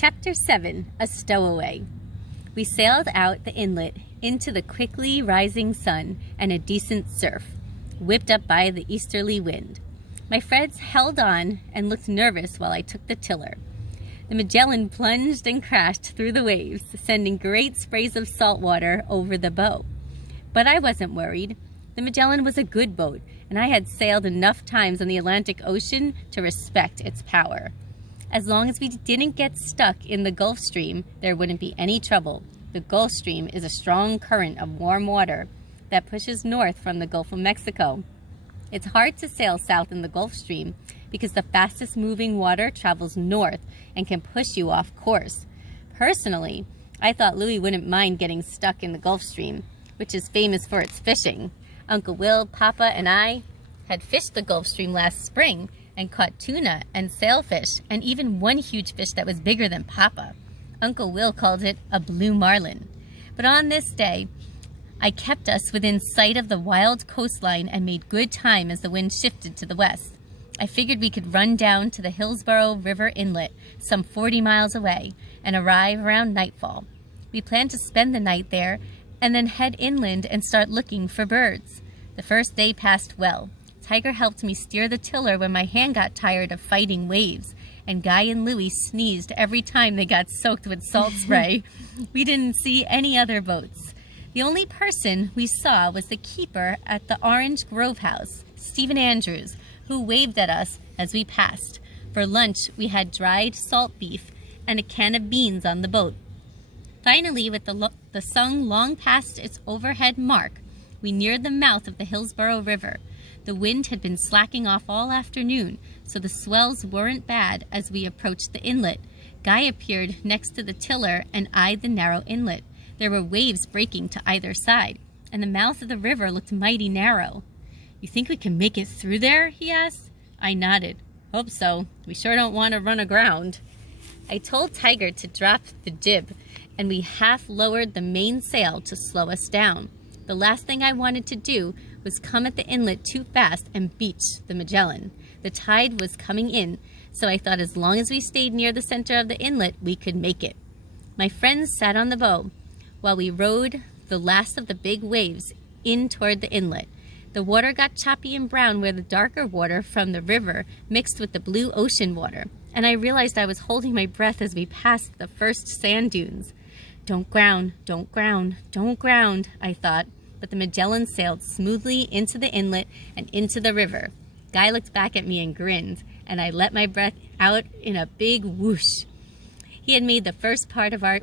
Chapter 7, A Stowaway. We sailed out the inlet into the quickly rising sun and a decent surf, whipped up by the easterly wind. My friends held on and looked nervous while I took the tiller. The Magellan plunged and crashed through the waves, sending great sprays of salt water over the bow. But I wasn't worried. The Magellan was a good boat, and I had sailed enough times on the Atlantic Ocean to respect its power. As long as we didn't get stuck in the Gulf Stream, there wouldn't be any trouble. The Gulf Stream is a strong current of warm water that pushes north from the Gulf of Mexico. It's hard to sail south in the Gulf Stream because the fastest moving water travels north and can push you off course. Personally, I thought Louis wouldn't mind getting stuck in the Gulf Stream, which is famous for its fishing. Uncle Will, Papa, and I had fished the Gulf Stream last spring and caught tuna and sailfish and even one huge fish that was bigger than Papa. Uncle Will called it a blue marlin. But on this day, I kept us within sight of the wild coastline and made good time as the wind shifted to the west. I figured we could run down to the Hillsborough River Inlet, some 40 miles away, and arrive around nightfall. We planned to spend the night there and then head inland and start looking for birds. The first day passed well. Tiger helped me steer the tiller when my hand got tired of fighting waves, and Guy and Louie sneezed every time they got soaked with salt spray. We didn't see any other boats. The only person we saw was the keeper at the Orange Grove House, Stephen Andrews, who waved at us as we passed. For lunch, we had dried salt beef and a can of beans on the boat. Finally, with the sun long past its overhead mark, we neared the mouth of the Hillsborough River. The wind had been slacking off all afternoon, so the swells weren't bad as we approached the inlet. Guy appeared next to the tiller and eyed the narrow inlet. There were waves breaking to either side, and the mouth of the river looked mighty narrow. "You think we can make it through there?" he asked. I nodded. "Hope so. We sure don't want to run aground." I told Tiger to drop the jib, and we half lowered the mainsail to slow us down. The last thing I wanted to do was come at the inlet too fast and beach the Magellan. The tide was coming in, so I thought as long as we stayed near the center of the inlet, we could make it. My friends sat on the bow while we rode the last of the big waves in toward the inlet. The water got choppy and brown where the darker water from the river mixed with the blue ocean water, and I realized I was holding my breath as we passed the first sand dunes. "Don't ground, don't ground, don't ground," I thought, but the Magellan sailed smoothly into the inlet and into the river. Guy looked back at me and grinned, and I let my breath out in a big whoosh. We had made the first part of our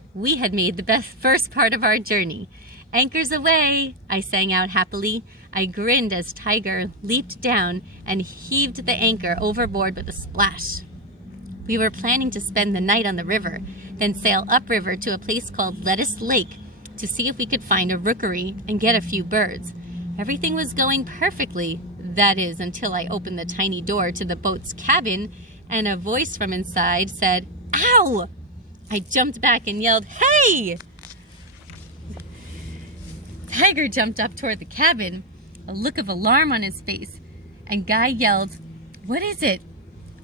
journey. "Anchors aweigh," I sang out happily. I grinned as Tiger leaped down and heaved the anchor overboard with a splash. We were planning to spend the night on the river, then sail upriver to a place called Lettuce Lake to see if we could find a rookery and get a few birds. Everything was going perfectly, that is, until I opened the tiny door to the boat's cabin and a voice from inside said, "Ow!" I jumped back and yelled, "Hey!" Tiger jumped up toward the cabin, a look of alarm on his face, and Guy yelled, "What is it?"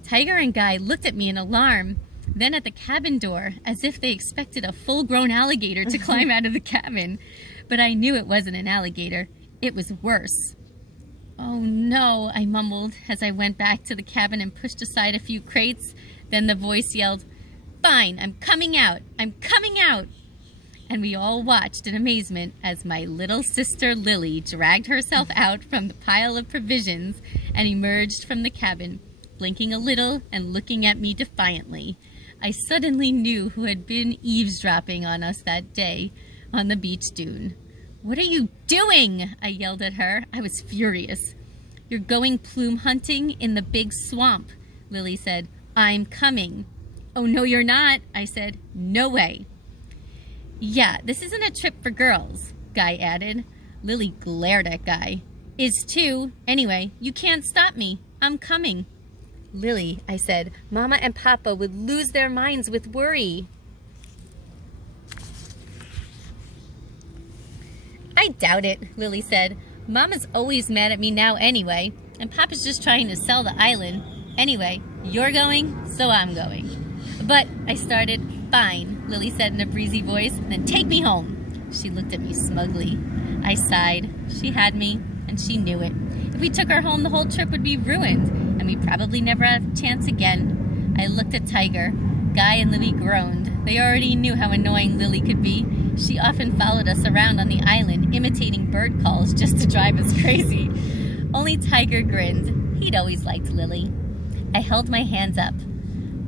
Tiger and Guy looked at me in alarm, then at the cabin door, as if they expected a full-grown alligator to climb out of the cabin. But I knew it wasn't an alligator. It was worse. "Oh no," I mumbled as I went back to the cabin and pushed aside a few crates. Then the voice yelled, "Fine, I'm coming out! I'm coming out!" And we all watched in amazement as my little sister Lily dragged herself out from the pile of provisions and emerged from the cabin, blinking a little and looking at me defiantly. I suddenly knew who had been eavesdropping on us that day on the beach dune. "What are you doing?" I yelled at her. I was furious. "You're going plume hunting in the big swamp," Lily said. "I'm coming." "Oh, no, you're not," I said. "No way." "Yeah, this isn't a trip for girls," Guy added. Lily glared at Guy. "Is too. Anyway, you can't stop me. I'm coming." "Lily," I said, "Mama and Papa would lose their minds with worry." "I doubt it," Lily said. "Mama's always mad at me now anyway, and Papa's just trying to sell the island. Anyway, you're going, so I'm going." "But," I started. Fine, Lily said in a breezy voice, then take me home. She looked at me smugly. I sighed. She had me, and she knew it. If we took her home, the whole trip would be ruined, and we'd probably never have a chance again. I looked at Tiger. Guy and Louie groaned. They already knew how annoying Lily could be. She often followed us around on the island, imitating bird calls just to drive us crazy. Only Tiger grinned. He'd always liked Lily. I held my hands up.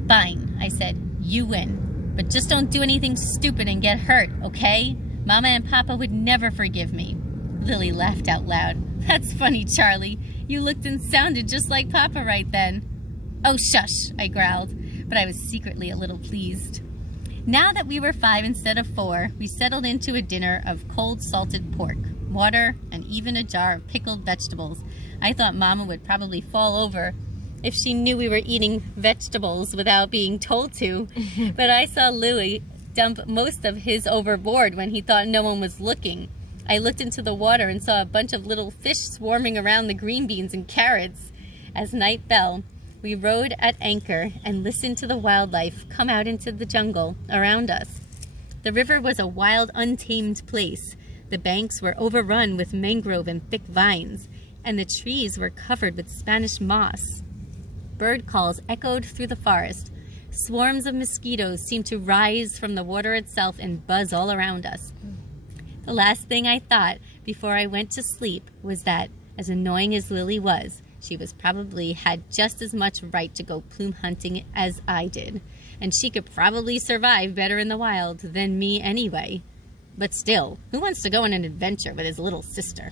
Fine, I said. You win. But just don't do anything stupid and get hurt, okay? Mama and Papa would never forgive me. Lily laughed out loud. That's funny, Charlie. You looked and sounded just like Papa right then. Oh, shush, I growled, but I was secretly a little pleased. Now that we were 5 instead of 4, we settled into a dinner of cold salted pork, water, and even a jar of pickled vegetables. I thought Mama would probably fall over if she knew we were eating vegetables without being told to, but I saw Louie dump most of his overboard when he thought no one was looking. I looked into the water and saw a bunch of little fish swarming around the green beans and carrots. As night fell, we rode at anchor and listened to the wildlife come out into the jungle around us. The river was a wild, untamed place. The banks were overrun with mangrove and thick vines, and the trees were covered with Spanish moss. Bird calls echoed through the forest. Swarms of mosquitoes seemed to rise from the water itself and buzz all around us. The last thing I thought before I went to sleep was that, as annoying as Lily was, she probably had just as much right to go plume hunting as I did, and she could probably survive better in the wild than me anyway. But still, who wants to go on an adventure with his little sister?